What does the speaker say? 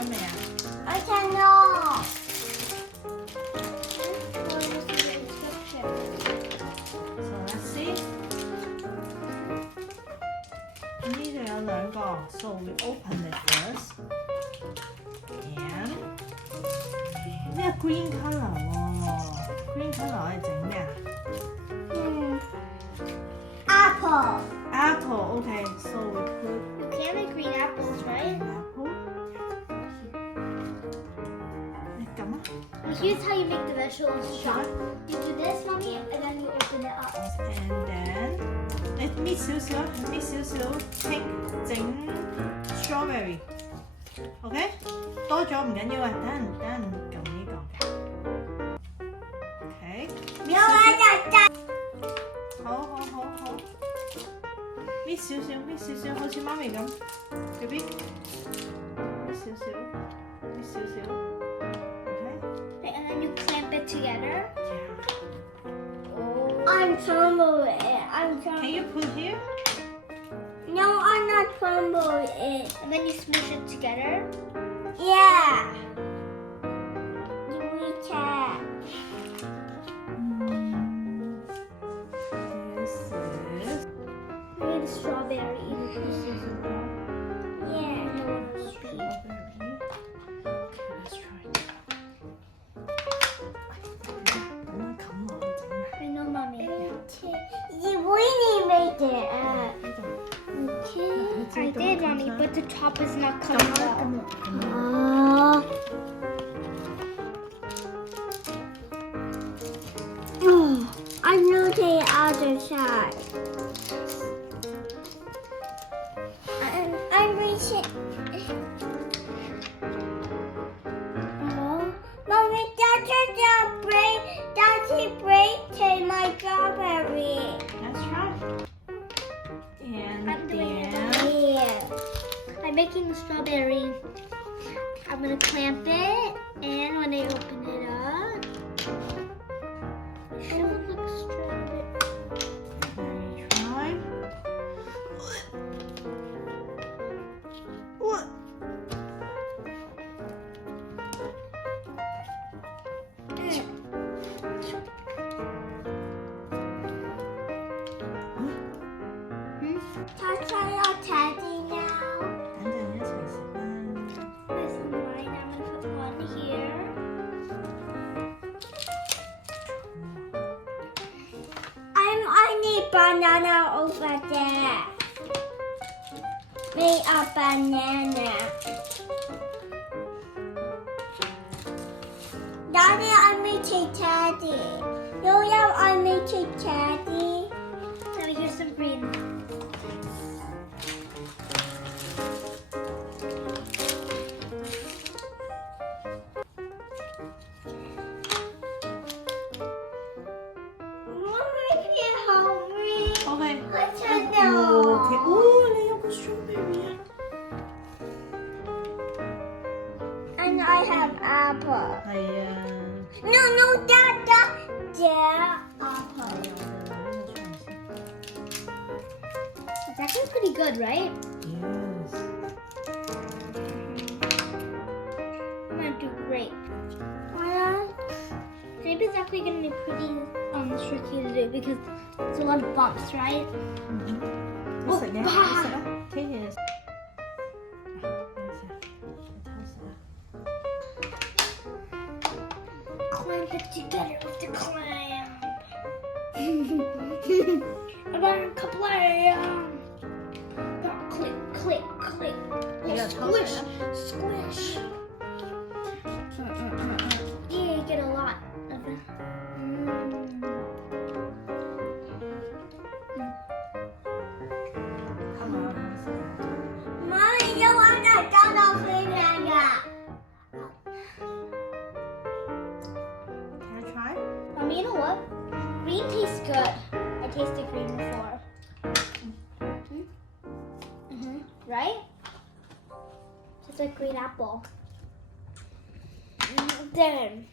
咗未啊？我想咯。So let's see。呢度有兩個 ，so we open it first。And 呢個 green colour 喎 ，green colour 我哋整咩啊？Apple. Apple, okay. So we put You can't make green apples, right? apple. 你撳啊！ Here's how you make the vegetables chop. You do this, mommy, and then you open it up. And then 你搣少少，搣少少清整 strawberry。OK， 多咗唔緊要啊，等陣撳呢個。OK， 搣少少。好。搣少少，好似媽咪咁 ，BB， 搣少少。Okay, and then you clamp it together. Yeah. Oh. I'm crumbling it. Can you put here? No, I'm not crumbling it. And then you smush it together. Yeah. You reach it. This is Maybe strawberry. Yeah, no, it's sweet. strawberry. Okay, let's try it. 咁樣冚落去整啊！ I know, mommy. You really made it. 呢度。 I did, mommy, but the top is not coming out. I know the other side. I'm reaching. Oh, mommy, that's a break my strawberry. Let's try. And then I'm making the strawberry. I'm gonna clamp it, and when I open it up, it should look strawberry. let me try. What? I'll try your teddy now. 等陣一齊食啦。 This is mine. I'm gonna put one here. I need banana over there. Make a banana. Daddy, I made a teddy. Yo, I made a teddy. Let me here's some green. OK。 No. OK。哦，你有個 strawberry 啊！ And I have apple. 係啊。 No, yeah, apple. It's actually pretty good, right? Yes. I'm gonna do great. Maybe it's actually gonna be pretty tricky to do because it's a lot of bumps, right? 你食嘅，你食啊 ，take it。Clamp it together with the clamp. I'm gonna clamp. Click. Yeah, Squish. Yeah, you get a lot of it. Mommy, you want to go to Finland? Can I try? Mommy, you know what? Green tastes good. I tasted green before. Right? Just like green apple. Then.